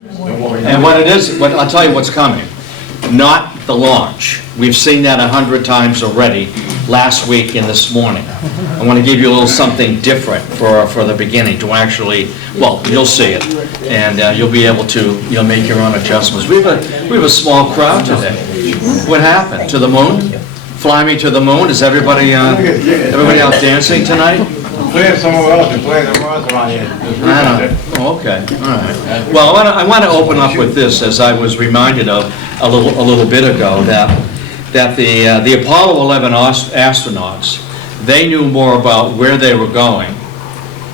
And what it is, I'll tell you what's coming. Not the launch. We've seen that 100 times already, last week and this morning. I want to give you a little something different for the beginning to actually, well, you'll see it, and you'll be able to, make your own adjustments. We have a small crowd today. What happened? To the moon? Fly me to the moon? Is everybody out dancing tonight? Playing somewhere else, you're playing the Ross around here. Oh, okay, all right. Well, I want to open up with this, as I was reminded of a little bit ago, that the Apollo 11 astronauts, they knew more about where they were going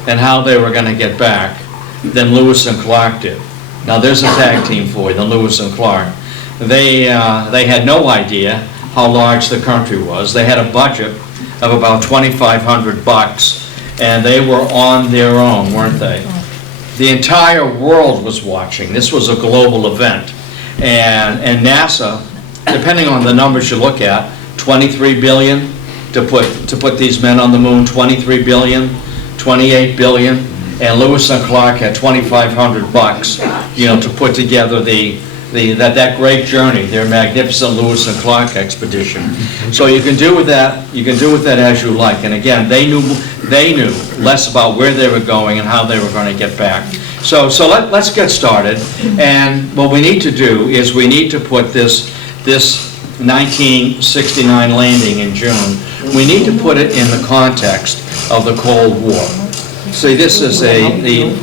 and how they were going to get back than Lewis and Clark did. Now, there's a tag team for you, the Lewis and Clark. They had no idea how large the country was. They had a budget of about $2,500, and they were on their own, weren't they? The entire world was watching. This was a global event. And NASA, depending on the numbers you look at, $23 billion to put these men on the moon, $23 billion, $28 billion, and Lewis and Clark had $2,500, to put together that great journey, their magnificent Lewis and Clark expedition. So you can do with that as you like. And again, they knew less about where they were going and how they were going to get back. So let's get started. And what we need to do is we need to put this 1969 landing in June, we need to put it in the context of the Cold War. See, this is the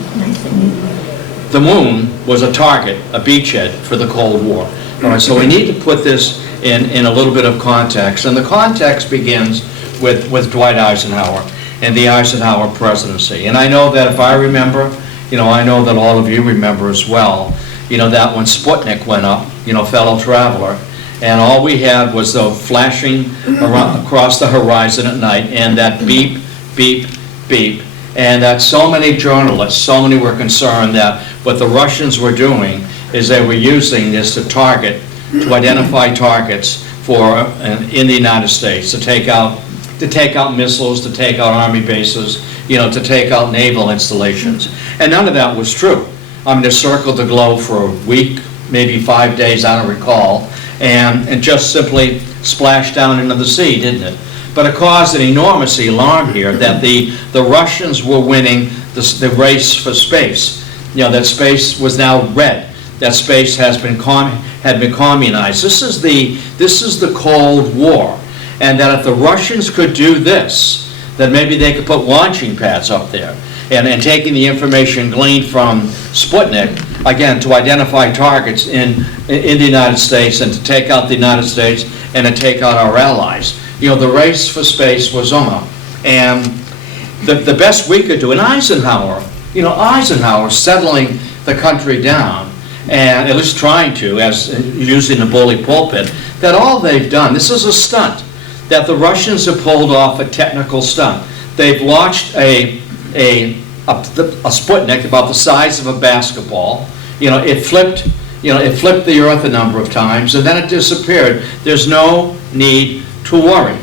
moon was a target, a beachhead for the Cold War. All right, so we need to put this in a little bit of context. And the context begins with Dwight Eisenhower and the Eisenhower presidency. And I know that if I remember, I know that all of you remember as well, that when Sputnik went up, fellow traveler, and all we had was the flashing across the horizon at night and that beep, beep, beep. And that so many journalists, so many were concerned that what the Russians were doing is they were using this to identify targets in the United States, to take out missiles, to take out army bases, to take out naval installations. And none of that was true. I mean, it circled the globe for a week, maybe 5 days, I don't recall, and just simply splashed down into the sea, didn't it? But it caused an enormous alarm here that the Russians were winning the race for space. That space was now red. That space had been communized. This is the Cold War, and that if the Russians could do this, then maybe they could put launching pads up there, and taking the information gleaned from Sputnik, again, to identify targets in the United States and to take out the United States and to take out our allies. The race for space was on. And the best we could do, and Eisenhower settling the country down, and at least trying to, as using the bully pulpit, that all they've done, this is a stunt, that the Russians have pulled off a technical stunt. They've launched a Sputnik about the size of a basketball. It flipped the Earth a number of times, and then it disappeared. There's no need to worry.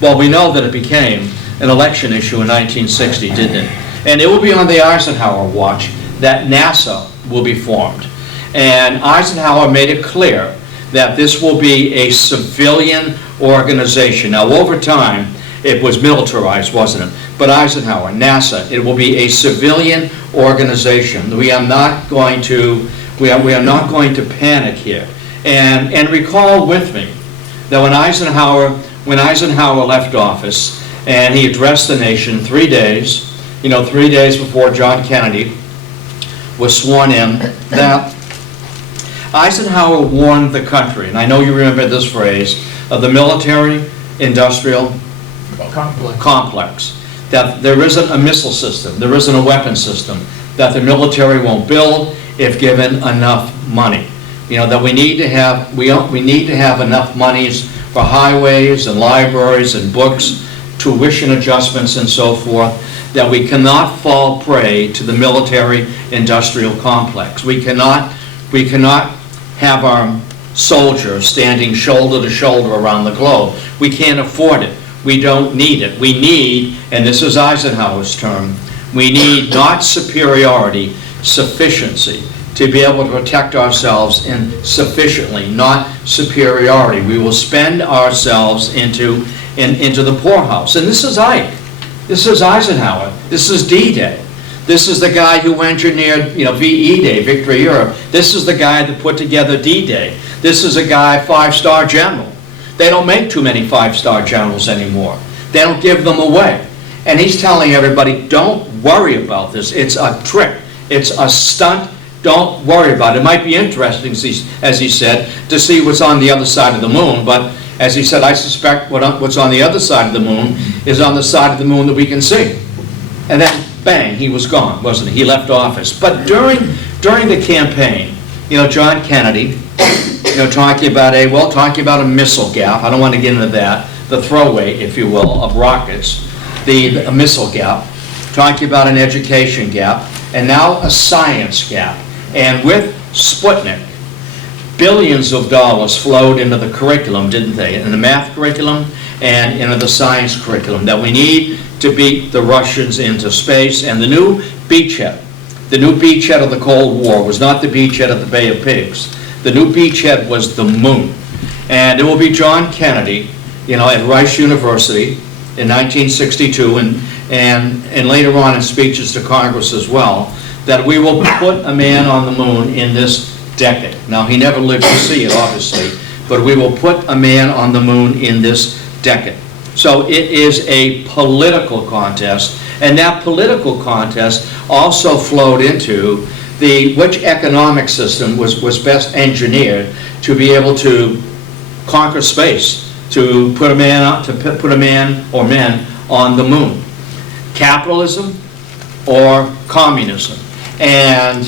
Well, we know that it became an election issue in 1960, didn't it? And it will be on the Eisenhower watch that NASA will be formed. And Eisenhower made it clear that this will be a civilian organization. Now, over time, it was militarized, wasn't it? But Eisenhower, NASA, it will be a civilian organization. We are not going to panic here. And recall with me that when Eisenhower left office and he addressed the nation 3 days, 3 days before John Kennedy was sworn in, that Eisenhower warned the country, and I know you remember this phrase, of the military-industrial complex, that there isn't a missile system, there isn't a weapon system, that the military won't build if given enough money. That we need to have enough monies for highways and libraries and books, tuition adjustments and so forth, that we cannot fall prey to the military-industrial complex. We cannot have our soldiers standing shoulder to shoulder around the globe. We can't afford it. We don't need it. We need, and this is Eisenhower's term, we need not superiority, sufficiency. to be able to protect ourselves in sufficiently, not superiority. We will spend ourselves into the poorhouse. And this is Ike. This is Eisenhower. This is D-Day. This is the guy who engineered, VE Day, Victory Europe. This is the guy that put together D-Day. This is a guy, 5-star general. They don't make too many 5-star generals anymore. They don't give them away. And he's telling everybody, don't worry about this. It's a trick. It's a stunt. Don't worry about it. It might be interesting, as he said, to see what's on the other side of the moon, but as he said, I suspect what's on the other side of the moon is on the side of the moon that we can see. And then, bang, he was gone, wasn't he? He left office. But during the campaign, John Kennedy, talking about a missile gap. I don't want to get into that. The throwaway, if you will, of rockets, a missile gap, talking about an education gap, and now a science gap. And with Sputnik, billions of dollars flowed into the curriculum, didn't they? In the math curriculum and into the science curriculum, that we need to beat the Russians into space. And the new beachhead of the Cold War was not the beachhead of the Bay of Pigs. The new beachhead was the moon. And it will be John Kennedy, at Rice University in 1962, and later on in speeches to Congress as well, that we will put a man on the moon in this decade. Now, he never lived to see it, obviously, but we will put a man on the moon in this decade. So it is a political contest, and that political contest also flowed into which economic system was best engineered to be able to conquer space, to put a man or men on the moon. Capitalism or communism. And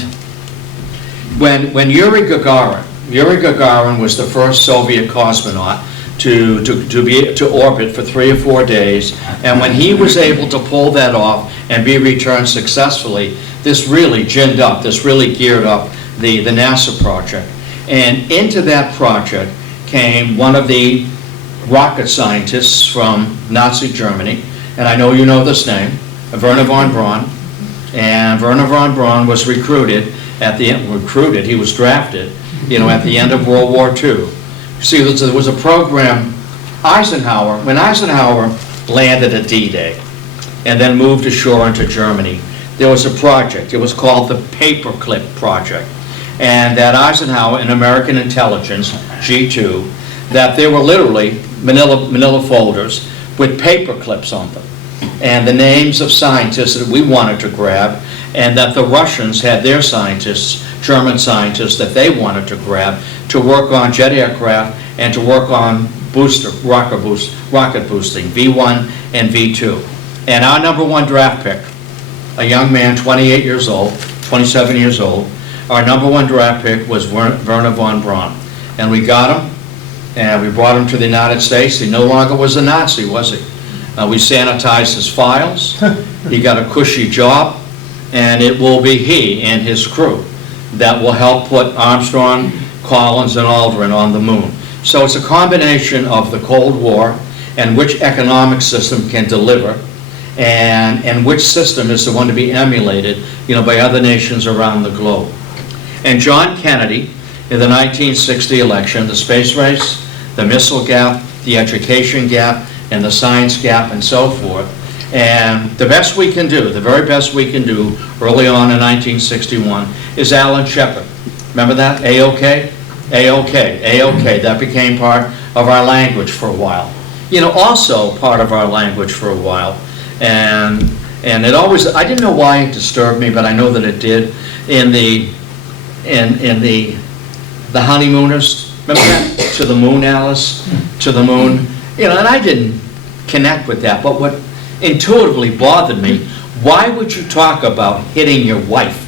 when Yuri Gagarin was the first Soviet cosmonaut to orbit for 3 or 4 days, and when he was able to pull that off and be returned successfully, this really geared up the NASA project. And into that project came one of the rocket scientists from Nazi Germany, and I know you know this name, Werner von Braun. And Werner von Braun was recruited he was drafted, at the end of World War II. See, there was a program, when Eisenhower landed at D-Day and then moved ashore into Germany, there was a project. It was called the Paperclip Project. And that Eisenhower and American intelligence, G2, that there were literally manila folders with paper clips on them, and the names of scientists that we wanted to grab, and that the Russians had their scientists, German scientists, that they wanted to grab to work on jet aircraft and to work on rocket boosting, V1 and V2. And our #1 draft pick, a young man, 27 years old, our #1 draft pick was Werner von Braun. And we got him, and we brought him to the United States. He no longer was a Nazi, was he? We sanitized his files. He got a cushy job, and it will be he and his crew that will help put Armstrong, Collins, and Aldrin on the moon. So it's a combination of the Cold War and which economic system can deliver, and which system is the one to be emulated, by other nations around the globe. And John Kennedy, in the 1960 election, the space race, the missile gap, the education gap, and the science gap, and so forth. And the best we can do, the very best we can do early on in 1961 is Alan Shepard. Remember that? A-OK? A-OK, A-OK. That became part of our language for a while. Also part of our language for a while. And it always, I didn't know why it disturbed me, but I know that it did. In the honeymooners, remember that? To the moon, Alice, to the moon. And I didn't connect with that, but what intuitively bothered me, why would you talk about hitting your wife,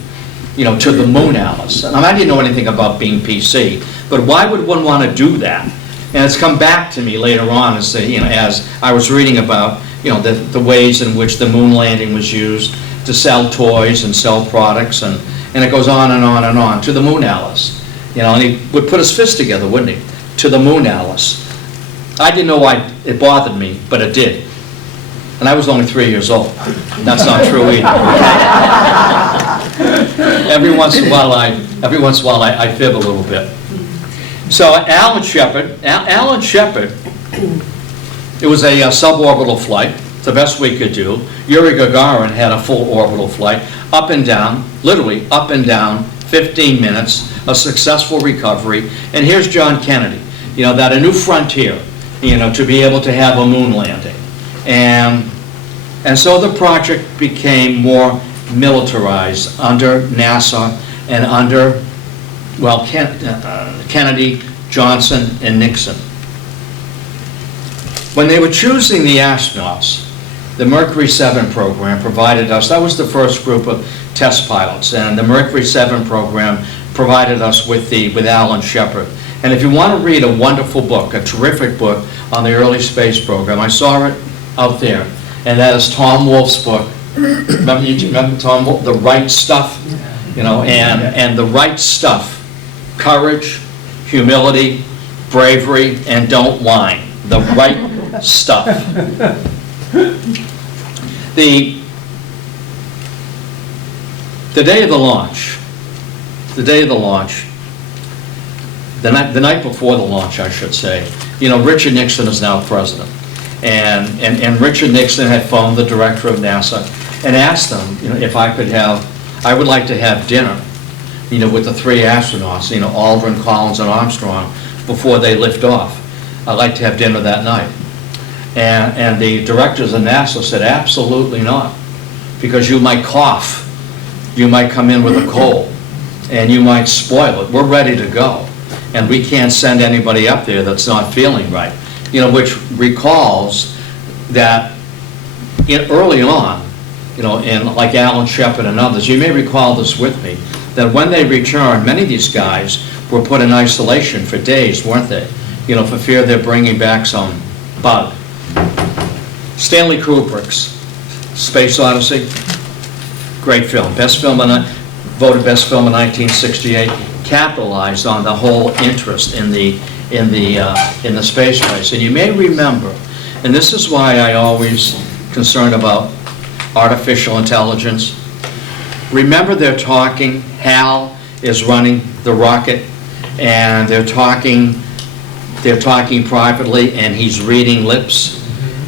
to the moon, Alice? And I didn't know anything about being PC, but why would one want to do that? And it's come back to me later on as I was reading about, the ways in which the moon landing was used to sell toys and sell products, and it goes on and on and on. To the moon, Alice. And he would put his fist together, wouldn't he? To the moon, Alice. I didn't know why it bothered me, but it did. And I was only 3 years old. That's not true either. Every once in a while, I fib a little bit. So Alan Shepard, it was a suborbital flight, the best we could do. Yuri Gagarin had a full orbital flight, up and down, literally up and down, 15 minutes, a successful recovery. And here's John Kennedy, that a new frontier, to be able to have a moon landing. And so the project became more militarized under NASA and under, Kennedy, Johnson, and Nixon. When they were choosing the astronauts, the Mercury 7 program provided us, that was the first group of test pilots, and the Mercury 7 program provided us with Alan Shepard. And if you want to read a wonderful book, a terrific book on the early space program, I saw it out there, and that is Tom Wolfe's book. Remember Tom Wolfe, The Right Stuff? And the right stuff, courage, humility, bravery, and don't whine. The right stuff. The day of the launch, the night before the launch, I should say, Richard Nixon is now president. And Richard Nixon had phoned the director of NASA and asked them, if I would like to have dinner, with the three astronauts, Aldrin, Collins, and Armstrong, before they lift off. I'd like to have dinner that night. And the directors of NASA said, absolutely not, because you might cough, you might come in with a cold, and you might spoil it. We're ready to go, and we can't send anybody up there that's not feeling right. Which recalls that early on, and like Alan Shepard and others, you may recall this with me, that when they returned, many of these guys were put in isolation for days, weren't they? For fear they're bringing back some bug. Stanley Kubrick's Space Odyssey, great film. Voted best film in 1968. Capitalized on the whole interest in the space race. And you may remember, and this is why I always concerned about artificial intelligence. Remember, they're talking. Hal is running the rocket, and they're talking privately, and he's reading lips.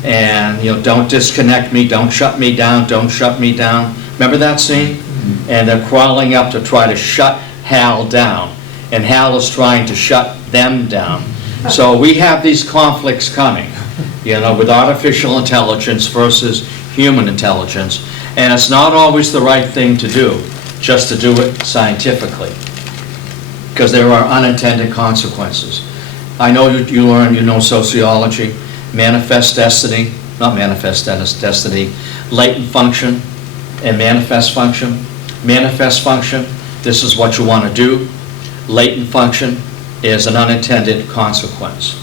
And don't disconnect me, don't shut me down, don't shut me down. Remember that scene? And they're crawling up to try to shut Hal down, and Hal is trying to shut them down. So we have these conflicts coming, with artificial intelligence versus human intelligence, and it's not always the right thing to do, just to do it scientifically, because there are unintended consequences. I know you learn, sociology, manifest destiny, not manifest destiny, latent function and manifest function. Manifest function, this is what you want to do. Latent function is an unintended consequence.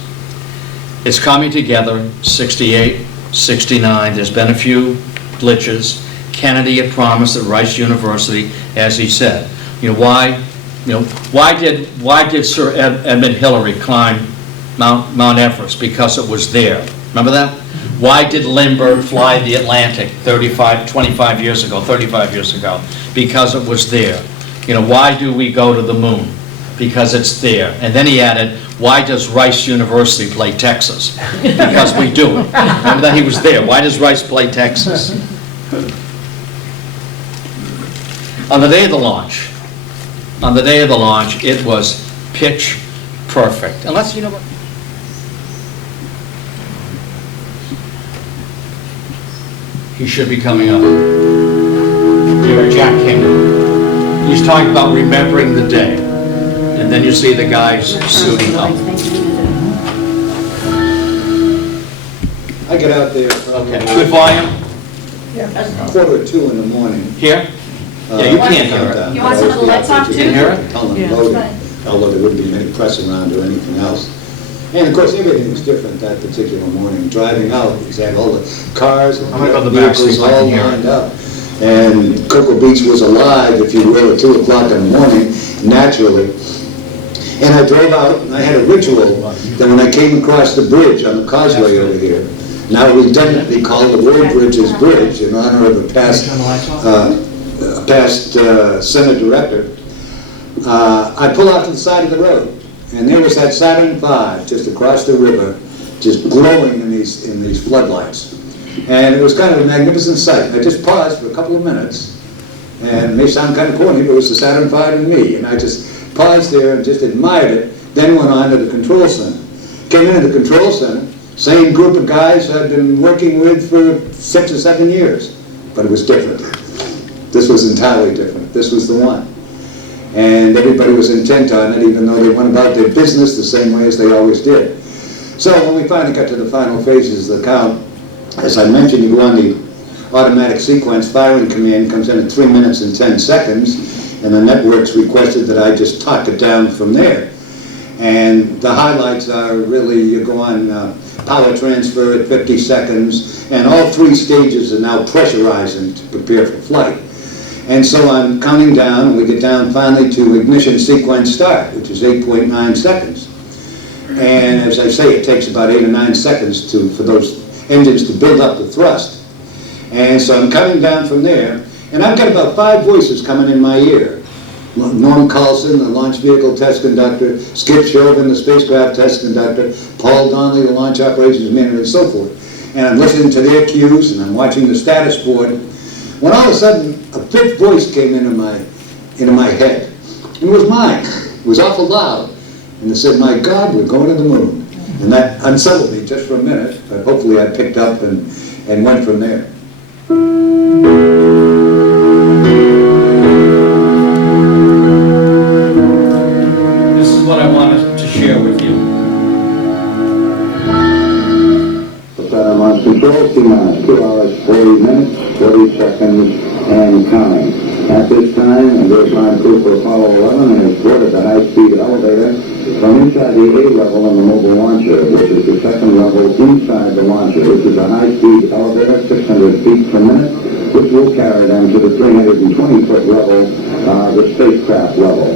It's coming together, 68, 69, there's been a few glitches. Kennedy had promised at Rice University, as he said. Why did Sir Edmund Hillary climb Mount Everest? Because it was there. Remember that? Why did Lindbergh fly the Atlantic 35 years ago? Because it was there. Why do we go to the moon? Because it's there. And then he added, why does Rice University play Texas? Because we do it. Remember that? He was there. Why does Rice play Texas? On the day of the launch, it was pitch perfect. Unless, what? He should be coming up. Here, Jack King. He's talking about remembering the day. And then you see the guys suiting up. I get out there Okay, good volume? 1:45 in the morning. Here? Yeah, you can't hear it. You want some of the lights off, too? You can hear it? Tell them loaded, although there wouldn't be many press around or anything else. And of course, everything was different that particular morning. Driving out, we had all the cars and I'm gonna go to the back vehicles so I can all hear it. lined up. And Cocoa Beach was alive, if you will, at 2 o'clock in the morning, naturally. And I drove out, and I had a ritual that when I came across the bridge on the causeway over here, now redundantly called the World Bridges Bridge in honor of a past past Center Director, I pull out to the side of the road, and there was that Saturn V just across the river, just glowing in these floodlights. And it was kind of a magnificent sight. I just paused for a couple of minutes, and it may sound kind of corny, but it was the Saturn V and me, and I just paused there and just admired it, then went on to the control center. Came into the control center, same group of guys I've been working with for 6 or 7 years, but it was different. This was entirely different. This was the one. And everybody was intent on it, even though they went about their business the same way as they always did. So when we finally got to the final phases of the count, as I mentioned, you go on the automatic sequence. Firing command comes in at 3 minutes and 10 seconds, and the network's requested that I just talk it down from there. And the highlights are really, you go on power transfer at 50 seconds, and all 3 stages are now pressurizing to prepare for flight. And so I'm counting down, and we get down finally to ignition sequence start, which is 8.9 seconds. And as I say, it takes about 8 or 9 seconds for those engines to build up the thrust. And so I'm counting down from there, and I've got about 5 voices coming in my ear. Norm Carlson, the launch vehicle test conductor, Skip Chauvin, the spacecraft test conductor, Paul Donnelly, the launch operations manager, and so forth. And I'm listening to their cues, and I'm watching the status board, when all of a sudden, a 5th voice came into my head. And it was mine. It was awful loud. And it said, "My God, we're going to the moon." And that unsettled me just for a minute, but hopefully I picked up and went from there. This is what I wanted to share with you. Saturn launch control, T-minus 2 hours, 40 minutes, 40 seconds, and counting. At this time, the climb crew for Apollo 11 has boarded the high-speed elevator from inside the A level in the mobile launcher, which is the second level inside the launcher. This is a high-speed elevator, 600 feet per minute, which will carry them to the 320-foot level, the spacecraft level.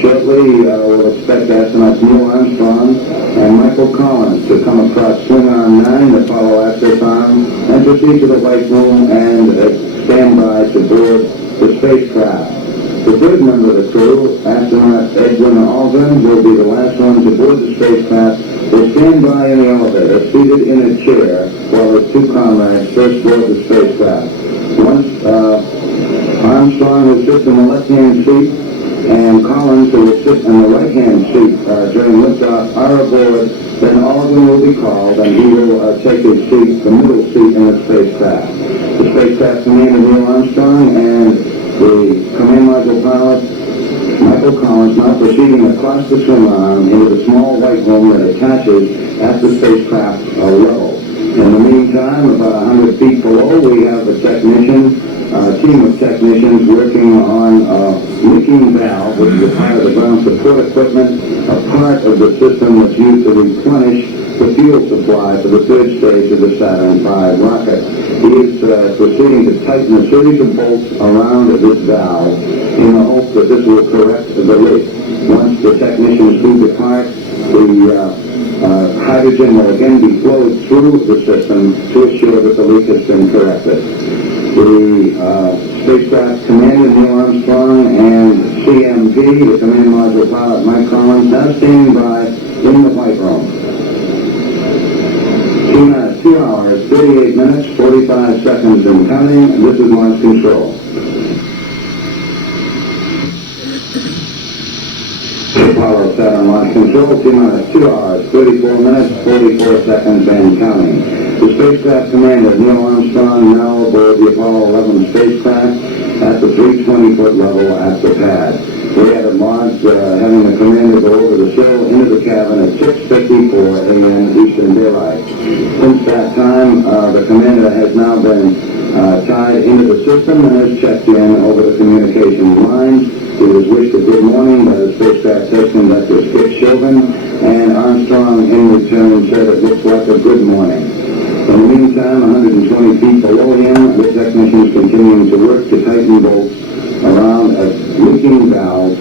Shortly, we'll expect astronauts Neil Armstrong and Michael Collins to come across Swing Arm 9, the follow access arm, and proceed to the White Room and stand by to board the spacecraft. The third member of the crew, astronaut Edwin Aldrin, will be the last one to board the spacecraft. Will stand by in the elevator, seated in a chair, while his 2 comrades first board the spacecraft. Once Armstrong will sit in the left-hand seat, and Collins, who will sit in the right-hand seat during liftoff, are aboard, then Aldrin will be called, and he will take his seat, the middle seat in the spacecraft. The spacecraft commander, Neil Armstrong, and the command module pilot, Michael Collins, now proceeding across the swim arm into the small white room that attaches at the spacecraft level. In the meantime, about 100 feet below, we have a team of technicians working on a leaking valve, which is a part of the ground support equipment, a part of the system that's used to replenish the fuel supply for the 3rd stage of the Saturn V rocket. He is proceeding to tighten a series of bolts around this valve in the hope that this will correct the leak. Once the technicians do depart, the hydrogen will again be flowed through the system to assure that the leak has been corrected. The spacecraft commander, Neil Armstrong, and CMP, the command module pilot, Mike Collins, now standing by in the White Room. T-minus 2 hours, 38 minutes, 45 seconds and counting. This is launch control. Apollo 7 launch control, T-minus 2 hours, 34 minutes, 44 seconds and counting. The spacecraft commander, Neil Armstrong, now aboard the Apollo 11 spacecraft at the 320-foot level at the pad. We had a launch having the commander go over the sill into the cabin at 6:54 a.m. Eastern Daylight. Since that time, the commander has now been tied into the system and has checked in over the communication lines. He was wished a good morning by the spacecraft test conductor Skip Chauvin, and Armstrong in return said it looks like a good morning. In the meantime, 120 feet below him, the technicians continuing to work to tighten bolts around a leaking valve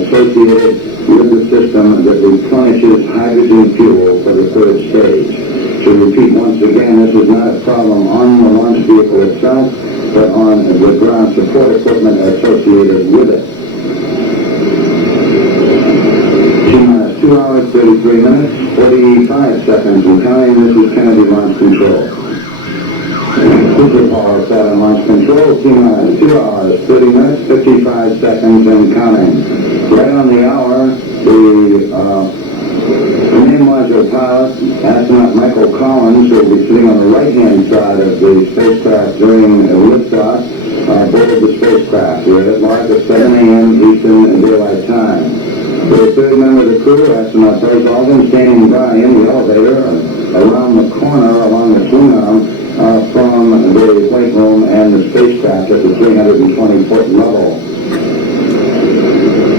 associated with the system that replenishes hydrogen fuel for the 3rd stage. To repeat once again, this is not a problem on the launch vehicle itself, but on the ground support equipment 2 hours, 33 minutes, 45 seconds and counting. This is Kennedy Launch Control. Super Power Saturn Launch Control, T-minus 2 hours, 30 minutes, 55 seconds and counting. Right on the hour, the main module pilot, astronaut Michael Collins, will be sitting on the right-hand side of the spacecraft during liftoff aboard the spacecraft. We're at large at 7 a.m. Eastern Daylight Time. The third member of the crew, astronaut Buzz Aldrin, standing by in the elevator around the corner along the swing arm from the weight room and the spacecraft at the 320-foot level.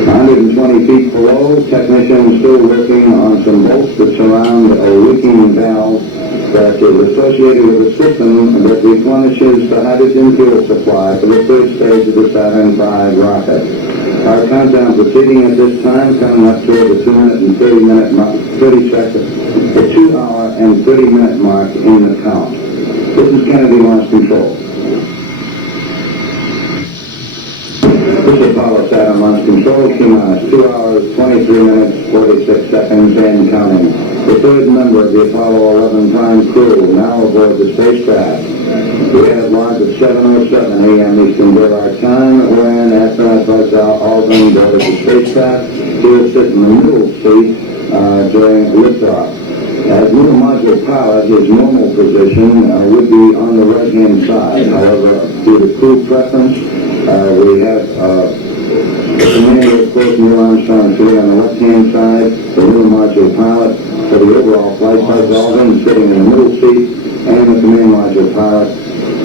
120 feet below, technicians still working on some bolts that surround a leaking valve that is associated with a system that replenishes the hydrogen fuel supply for the third stage of the Saturn V rocket. Our countdown proceeding at this time, coming up toward the 2 minute and 30 minute mark, 30 seconds, the 2 hour and 30 minute mark in the count. This is Kennedy Launch Control. This is Power Saturn Launch Control, T-minus 2 hours, 23 minutes, 46 seconds and counting. The third member of the Apollo 11 prime crew now aboard the spacecraft. We have launched at 7:07 a.m. Eastern Daylight Time when astronaut Buzz Aldrin boarded the spacecraft. He will sit in the middle seat during liftoff. As middle module pilot, his normal position would be on the right-hand side. However, due to crew preference, we have the commander, of course, Neil Armstrong, sitting on the left-hand side, the middle module pilot for the overall flight, Buzz Aldrin sitting in the middle seat, and the command module pilot,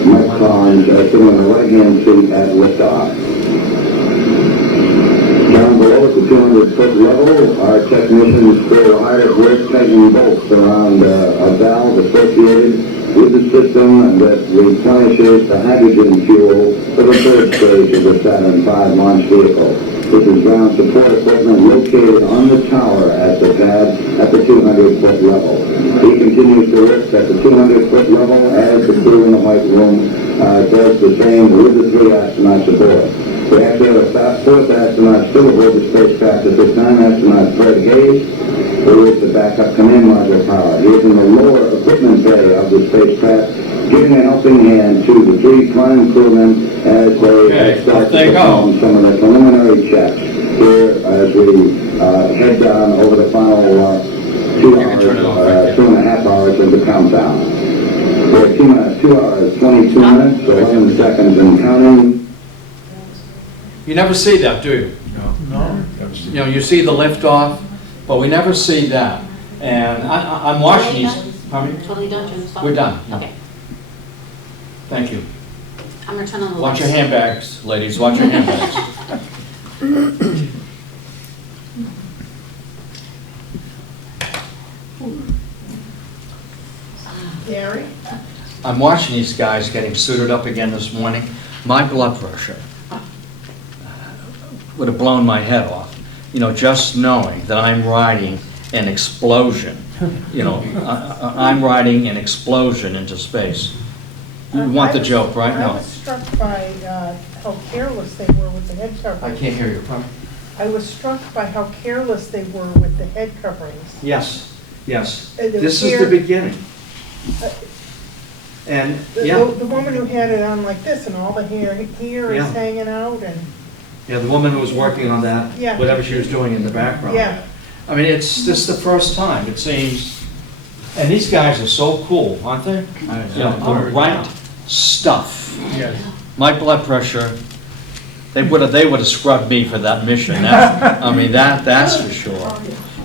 Mike Collins, sitting on the right-hand seat at liftoff. Down below at the 200-foot level, our technicians still hard at work tightening bolts around a valve associated with the system that replenishes the hydrogen fuel for the third stage of the Saturn V launch vehicle. This is ground support equipment located on the tower at the pad at the 200-foot level. He continues to work at the 200-foot level as the crew in the white room does the same with the 3 astronauts aboard. We actually have a fourth astronaut still aboard the spacecraft at this time, astronaut Fred Hayes, who is the backup command module pilot. He is in the lower equipment bay of the spacecraft, giving a helping hand to the 3 prime crewmen as they start to perform some of the preliminary checks here as we head down over the final 2 hours, 2.5 hours of the countdown. We're 2 hours, 22 minutes, 11 seconds and counting. You never see that, do you? No. You know, you see the liftoff, but we never see that. And I'm watching these. Pardon me? Totally done, Jim? We're done. Okay. Thank you. I'm going to turn on the Watch lights. your handbags, ladies, watch your handbags. Gary? I'm watching these guys getting suited up again this morning. My blood pressure would have blown my head off, you know, just knowing that I'm riding an explosion. You know, I'm riding an explosion into space. You want the joke, right? I No. was struck by how careless they were with the head I coverings. can't hear you. Pardon? I was struck by how careless they were with the head coverings. Yes, yes. They were This is the here- beginning. And, yeah, The woman who had it on like this and all the hair here is Yeah. hanging out and, yeah, the woman who was working on that, Yeah. whatever she was doing in the background. yeah. I mean, this is the first time, it seems, and these guys are so cool, aren't they? You know, right stuff. Yes. My blood pressure, they would have scrubbed me for that mission. I mean, that's for sure.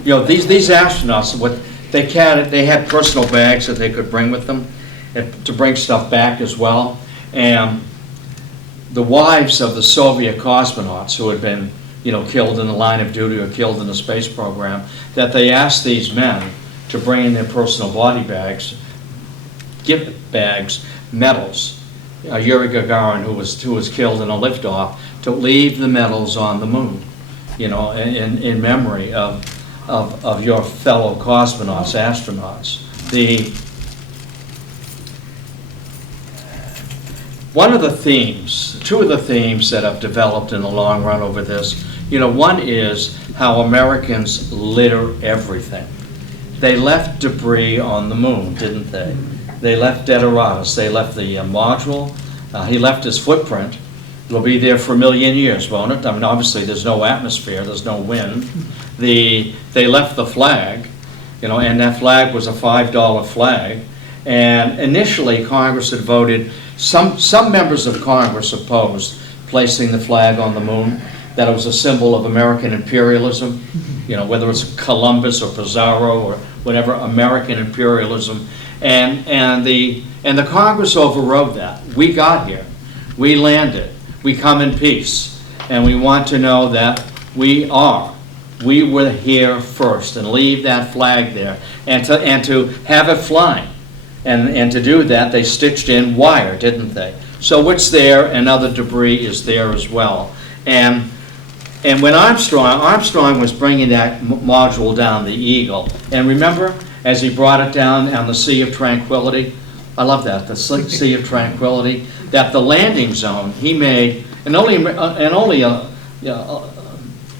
You know, these astronauts, what they had personal bags that they could bring with them to bring stuff back as well. And the wives of the Soviet cosmonauts who had been, you know, killed in the line of duty or killed in the space program, that they asked these men to bring in their personal body bags, gift bags, medals. Yuri Gagarin, who was killed in a liftoff, to leave the medals on the moon, you know, in memory of your fellow cosmonauts, astronauts. Two of the themes that have developed in the long run over this, You know, one is how Americans litter everything. They left debris on the moon, didn't they? They left detritus, they left the module, he left his footprint. It'll be there for 1,000,000 years, won't it? I mean, obviously, there's no atmosphere, there's no wind. They left the flag, you know, and that flag was a $5 flag. And initially, Congress had voted, some members of Congress opposed placing the flag on the moon, that it was a symbol of American imperialism, you know, whether it's Columbus or Pizarro or whatever, American imperialism. And the Congress overrode that. We got here, we landed, we come in peace, and we want to know that we were here first, and leave that flag there, and to have it flying. And to do that, they stitched in wire, didn't they? So what's there, and other debris is there as well. And when Armstrong was bringing that module down, the Eagle, and remember, as he brought it down on the Sea of Tranquility, I love that, the Sea of Tranquility, that the landing zone he made, and only a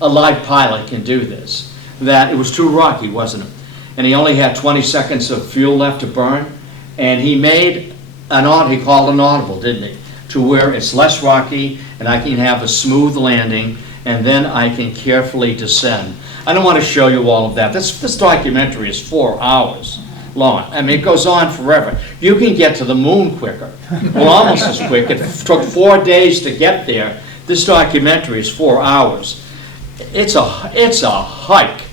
live pilot can do this, that it was too rocky, wasn't it? And he only had 20 seconds of fuel left to burn, and he made he called an audible, didn't he? To where it's less rocky, and I can have a smooth landing, and then I can carefully descend. I don't want to show you all of that. This documentary is 4 hours long. I mean, it goes on forever. You can get to the moon quicker, well, almost as quick. It took 4 days to get there. This documentary is 4 hours. It's a hike,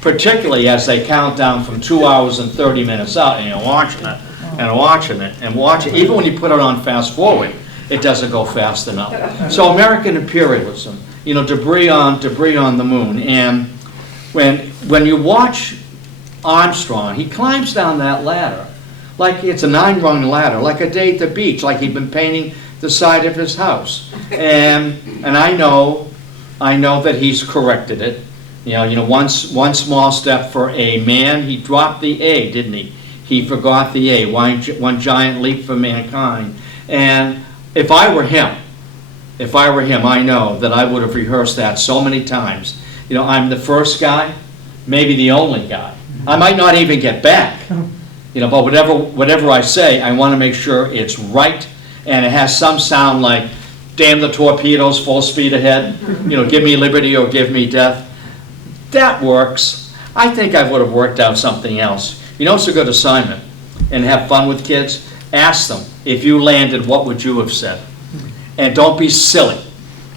particularly as they count down from 2 hours and 30 minutes out, and you're watching it, and watching it, and watching it. Even when you put it on fast forward, it doesn't go fast enough. So American imperialism, you know, debris on the moon. And when you watch Armstrong, he climbs down that ladder like it's a 9-rung ladder, like a day at the beach, like he'd been painting the side of his house. And I know that he's corrected it. You know, one small step for a man. He dropped the A, didn't he? He forgot the A. One giant leap for mankind. And if I were him, I know that I would have rehearsed that so many times. You know, I'm the first guy, maybe the only guy. I might not even get back. You know, but whatever I say, I want to make sure it's right, and it has some sound like, damn the torpedoes, full speed ahead. You know, give me liberty or give me death. That works. I think I would have worked out something else. You know, it's a good assignment, and have fun with kids. Ask them, if you landed, what would you have said? And don't be silly.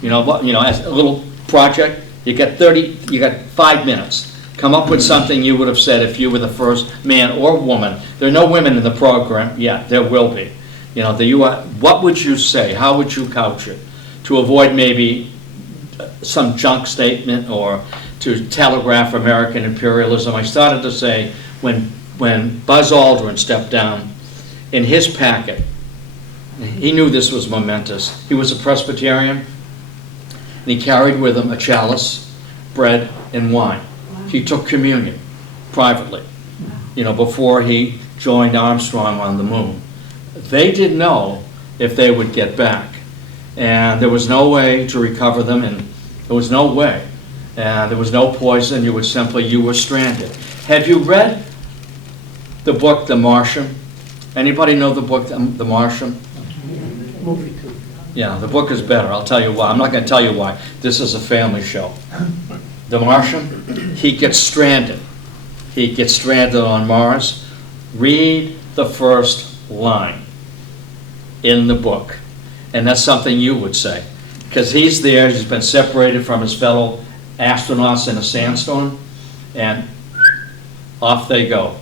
You know, as a little project, you got 5 minutes. Come up with something you would have said if you were the first man or woman. There are no women in the program yet. There will be. You know, what would you say? How would you couch it? To avoid maybe some junk statement, or to telegraph American imperialism. I started to say, when Buzz Aldrin stepped down, in his packet, he knew this was momentous. He was a Presbyterian, and he carried with him a chalice, bread, and wine. He took communion privately, you know, before he joined Armstrong on the moon. They didn't know if they would get back, and there was no way to recover them, and there was no way, and there was no poison. You were stranded. Have you read the book The Martian? Anybody know the book The Martian? Yeah, the book is better. I'll tell you why. I'm not going to tell you why. This is a family show. The Martian, he gets stranded. He gets stranded on Mars. Read the first line in the book. And that's something you would say. Because he's there, he's been separated from his fellow astronauts in a sandstorm, and off they go.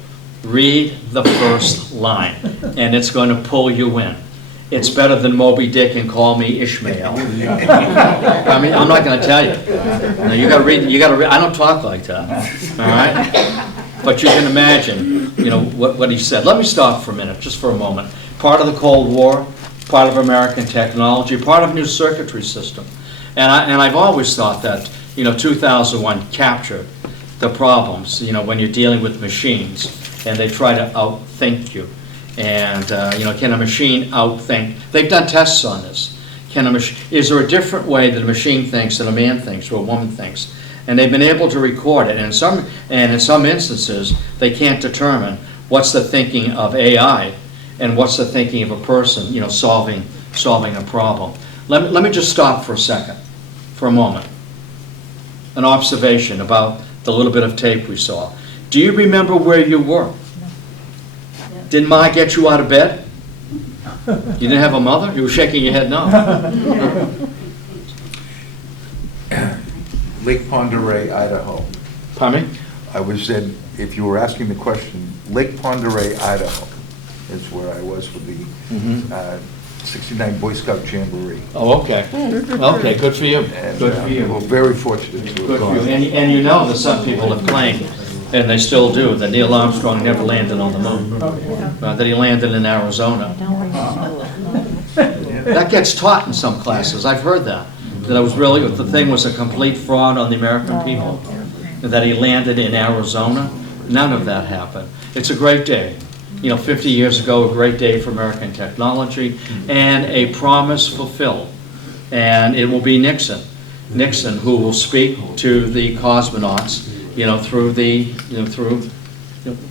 Read the first line, and it's going to pull you in. It's better than Moby Dick and Call Me Ishmael. I mean, I'm not going to tell you. No, you got to read. I don't talk like that. All right? But you can imagine, you know, what he said. Let me stop for a minute, just for a moment. Part of the Cold War, part of American technology, part of new circuitry system. And I've always thought that, you know, 2001 captured the problems, you know, when you're dealing with machines and they try to outthink you. And, you know, can a machine outthink? They've done tests on this. is there a different way that a machine thinks than a man thinks or a woman thinks? And they've been able to record it, and in some instances, they can't determine what's the thinking of AI and what's the thinking of a person, solving a problem. Let me just stop for a second, for a moment. An observation about the little bit of tape we saw. Do you remember where you were? Didn't Ma get you out of bed? You didn't have a mother? You were shaking your head no. Lake Pend Oreille, Idaho. Pardon me? I was in, if you were asking the question, Lake Pend Oreille, Idaho is where I was for the 69 Boy Scout Jamboree. Oh, okay. Okay, good for you. And Good for you. we're very fortunate to Good have for you. gone. And you know that some people have claimed, and they still do, that Neil Armstrong never landed on the moon. That he landed in Arizona. That gets taught in some classes. I've heard that. The thing was a complete fraud on the American people. That he landed in Arizona. None of that happened. It's a great day. 50 years ago, a great day for American technology, and a promise fulfilled. And it will be Nixon who will speak to the cosmonauts,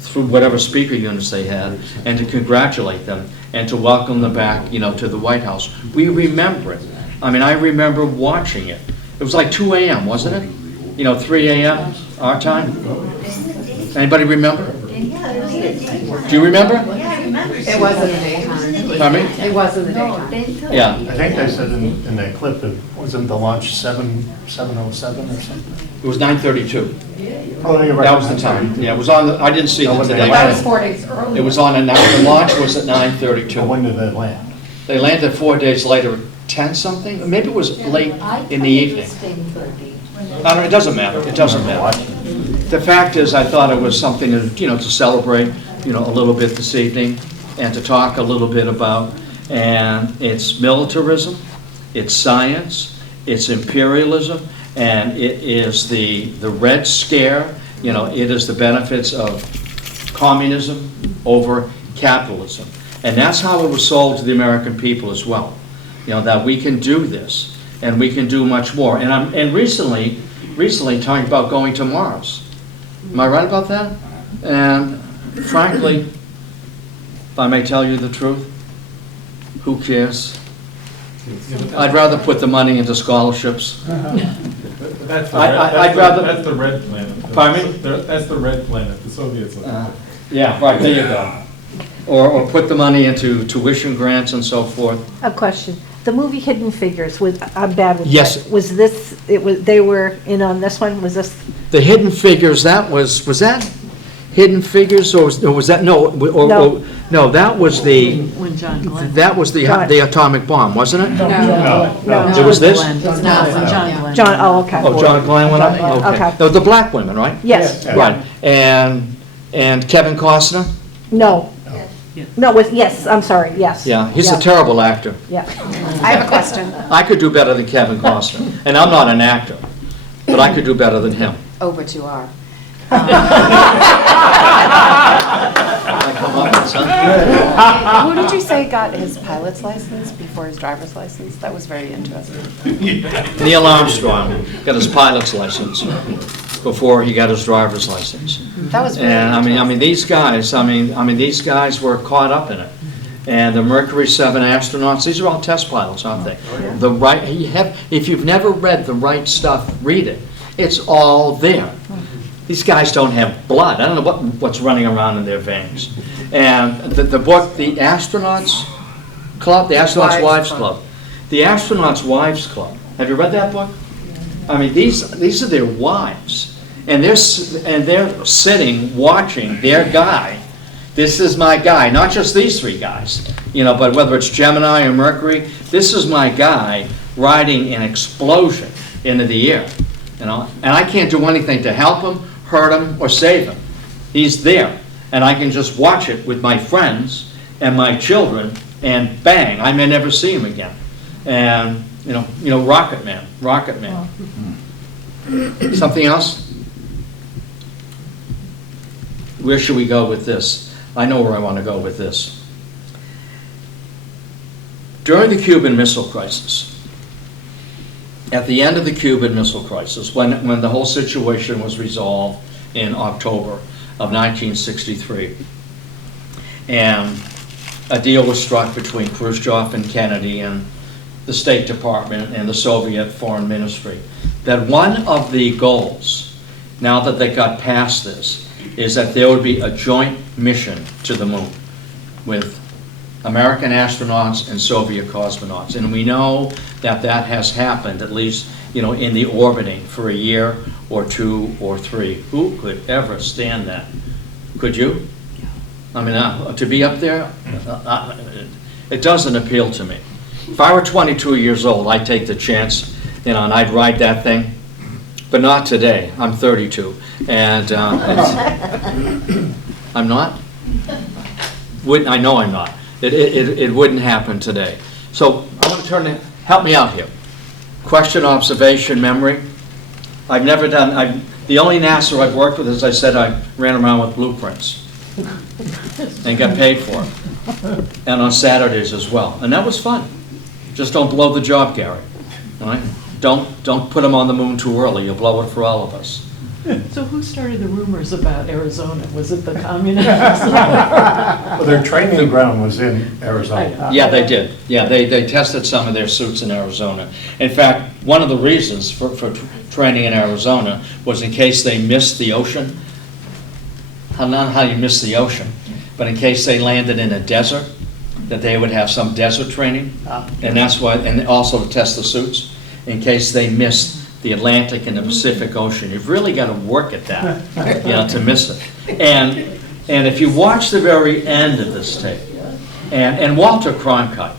through whatever speaker units they had, and to congratulate them and to welcome them back, to the White House. We remember it. I remember watching it. It was like 2 a.m., wasn't it? 3 a.m. our time. Anybody remember? Do you remember? It was in the daytime. Pardon me? It was in the daytime. Yeah. I think they said in that clip, it wasn't the launch 7:07 or something? It was 9:32. Oh, you're right. That was the time. Yeah, it was on I didn't see it today. That was 4 days earlier. It was on, the launch was at So 9:32. when did they land? They landed 4 days later, 10 something? Maybe it was late in the evening. I don't, it doesn't matter. It doesn't matter. The fact is, I thought it was something to celebrate, a little bit this evening, and to talk a little bit about. And it's militarism, it's science, it's imperialism, and it is the Red Scare. It is the benefits of communism over capitalism. And that's how it was sold to the American people as well. That we can do this, and we can do much more. And recently talking about going to Mars. Am I right about that? And frankly, if I may tell you the truth, who cares? I'd rather put the money into scholarships. That's I'd rather- that's the red planet. Pardon me? That's the red planet, the Soviets. Yeah, right, there you go. Or put the money into tuition grants and so forth. A question. The movie Hidden Figures, I'm bad with Yes. that. Was this, they were in on this one? Was this? The Hidden Figures, was that Hidden Figures, or was that, no, no, that was the, the atomic bomb, wasn't it? No. It was this? It's not from John Glenn. John, oh, okay. Oh, John Glenn went up? John Glenn, okay. The black women, right? Yes. Right, and Kevin Costner? No. No, yes, I'm sorry, yes. Yeah, he's a terrible actor. Yeah. I have a question. I could do better than Kevin Costner, and I'm not an actor, but I could do better than him. Oh, but you are. I come up with something. Who did you say got his pilot's license before his driver's license? That was very interesting. Neil Armstrong got his pilot's license before he got his driver's license. That was very And interesting. these guys were caught up in it. And the Mercury 7 astronauts, these are all test pilots, aren't they? If you've never read The Right Stuff, read it. It's all there. These guys don't have blood. I don't know what's running around in their veins. And the book, The Astronauts Club, The Astronauts Wives Club. The Astronauts Wives Club. Have you read that book? These are their wives. And they're sitting, watching their guy. This is my guy, not just these three guys, but whether it's Gemini or Mercury, this is my guy riding an explosion into the air, And I can't do anything to help him, hurt him, or save him. He's there, and I can just watch it with my friends and my children, and bang, I may never see him again. And, Rocket Man. Something else? Where should we go with this? I know where I want to go with this. During the Cuban Missile Crisis, at the end of the Cuban Missile Crisis, when the whole situation was resolved in October of 1963, and a deal was struck between Khrushchev and Kennedy and the State Department and the Soviet Foreign Ministry, that one of the goals, now that they got past this, is that there would be a joint mission to the moon with American astronauts and Soviet cosmonauts. And we know that that has happened, at least, in the orbiting for a year or 2 or 3. Who could ever stand that? Could you? I mean, to be up there, it doesn't appeal to me. If I were 22 years old, I'd take the chance, and I'd ride that thing, but not today. I'm 32, and I'm not. I know I'm not. It wouldn't happen today. So I'm going to turn it. Help me out here. Question, observation, memory. I've never done. The only NASA I've worked with, as I said, I ran around with blueprints and got paid for it, and on Saturdays as well, and that was fun. Just don't blow the job, Gary. All right? Don't put them on the moon too early. You'll blow it for all of us. So who started the rumors about Arizona? Was it the communists? Well, their training ground was in Arizona. Yeah, they did. Yeah, they tested some of their suits in Arizona. In fact, one of the reasons for training in Arizona was in case they missed the ocean. Not how you miss the ocean, but in case they landed in a desert, that they would have some desert training. And that's why, and also to test the suits, in case they missed the Atlantic and the Pacific Ocean. You've really got to work at that, to miss it. And if you watch the very end of this tape, and Walter Cronkite,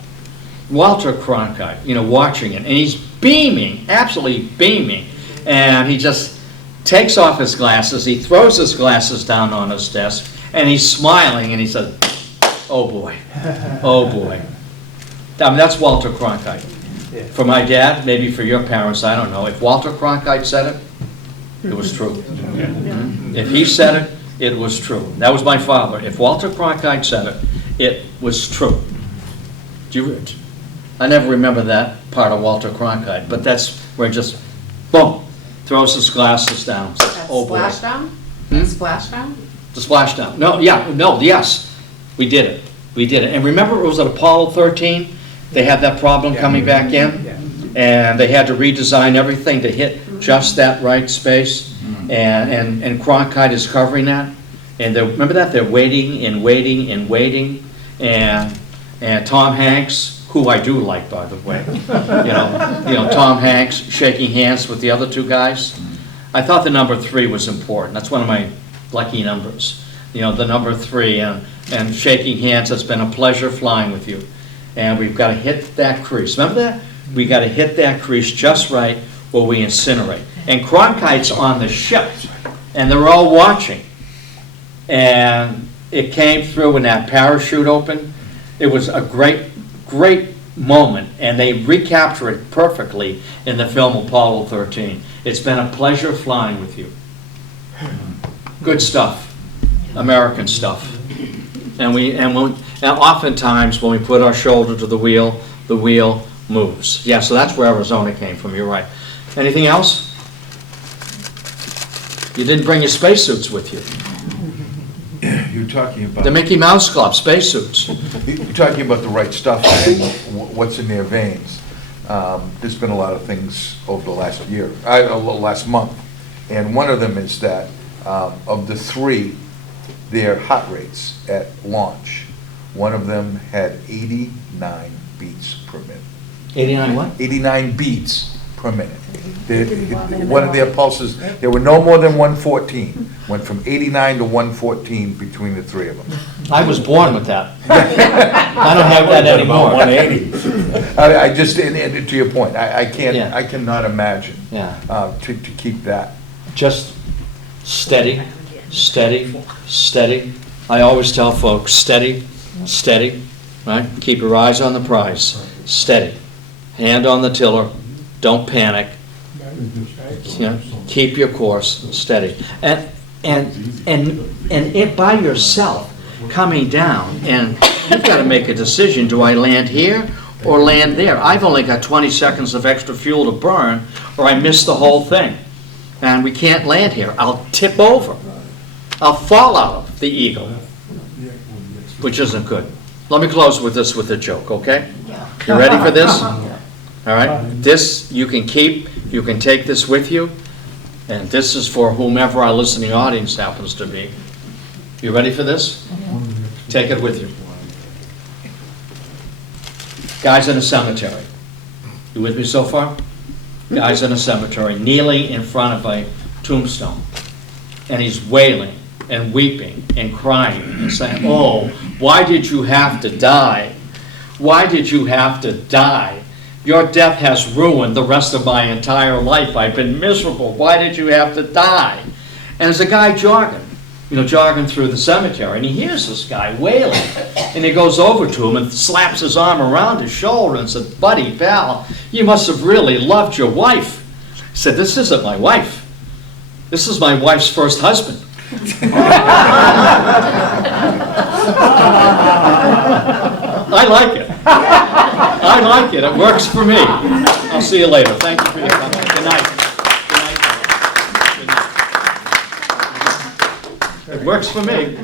watching it, and he's beaming, absolutely beaming, and he just takes off his glasses, he throws his glasses down on his desk, and he's smiling, and he says, "Oh boy, oh boy." I mean, that's Walter Cronkite. For my dad, maybe for your parents, I don't know. If Walter Cronkite said it was true. If he said it, it was true. That was my father. If Walter Cronkite said it was true. I never remember that part of Walter Cronkite, but that's where he just, boom, throws his glasses down. Oh boy. Splashdown? Splashdown? The splashdown. Yes. We did it. And remember, it was at Apollo 13? They had that problem coming back in, and they had to redesign everything to hit just that right space, and Cronkite is covering that. And remember that? They're waiting, and Tom Hanks, who I do like, by the way, Tom Hanks shaking hands with the other two guys. I thought the number 3 was important. That's one of my lucky numbers. The number 3, and shaking hands. It's been a pleasure flying with you. And we've got to hit that crease. Remember that? We got to hit that crease just right, or we incinerate. And Cronkite's on the ship, and they're all watching. And it came through when that parachute opened. It was a great, great moment, and they recapture it perfectly in the film Apollo 13. It's been a pleasure flying with you. Good stuff, American stuff. And oftentimes when we put our shoulder to the wheel moves. Yeah, so that's where Arizona came from. You're right. Anything else? You didn't bring your spacesuits with you. You're talking about... The Mickey Mouse Club spacesuits. You're talking about the right stuff and what's in their veins. There's been a lot of things over the last month. And one of them is that of the 3, their hot rates at launch, one of them had 89 beats per minute. 89 what? 89 beats per minute. One of their pulses, there were no more than 114. Went from 89 to 114 between the 3 of them. I was born with that. I don't have that anymore. 180. I just, and to your point, I cannot imagine to keep that. Just steady, steady, steady. I always tell folks, steady, steady, right? Keep your eyes on the prize. Steady. Hand on the tiller. Don't panic. Keep your course steady. And it by yourself coming down, and you've got to make a decision. Do I land here or land there. I've only got 20 seconds of extra fuel to burn, or I miss the whole thing. And we can't land here. I'll tip over. I'll fall out of the Eagle, which isn't good. Let me close with this with a joke, okay? You ready for this? All right? This you can keep. You can take this with you. And this is for whomever our listening audience happens to be. You ready for this? Take it with you. Guy's in a cemetery. You with me so far? Guy's in a cemetery, kneeling in front of a tombstone. And he's wailing and weeping and crying and saying, "Oh, why did you have to die? Why did you have to die? Your death has ruined the rest of my entire life. I've been miserable. Why did you have to die?" And there's a guy jogging through the cemetery, and he hears this guy wailing. And he goes over to him and slaps his arm around his shoulder and said, "Buddy, pal, you must have really loved your wife." He said, "This isn't my wife. This is my wife's first husband." I like it. I like it. It works for me. I'll see you later. Thank you for your comment. Good night. Good night. It works for me.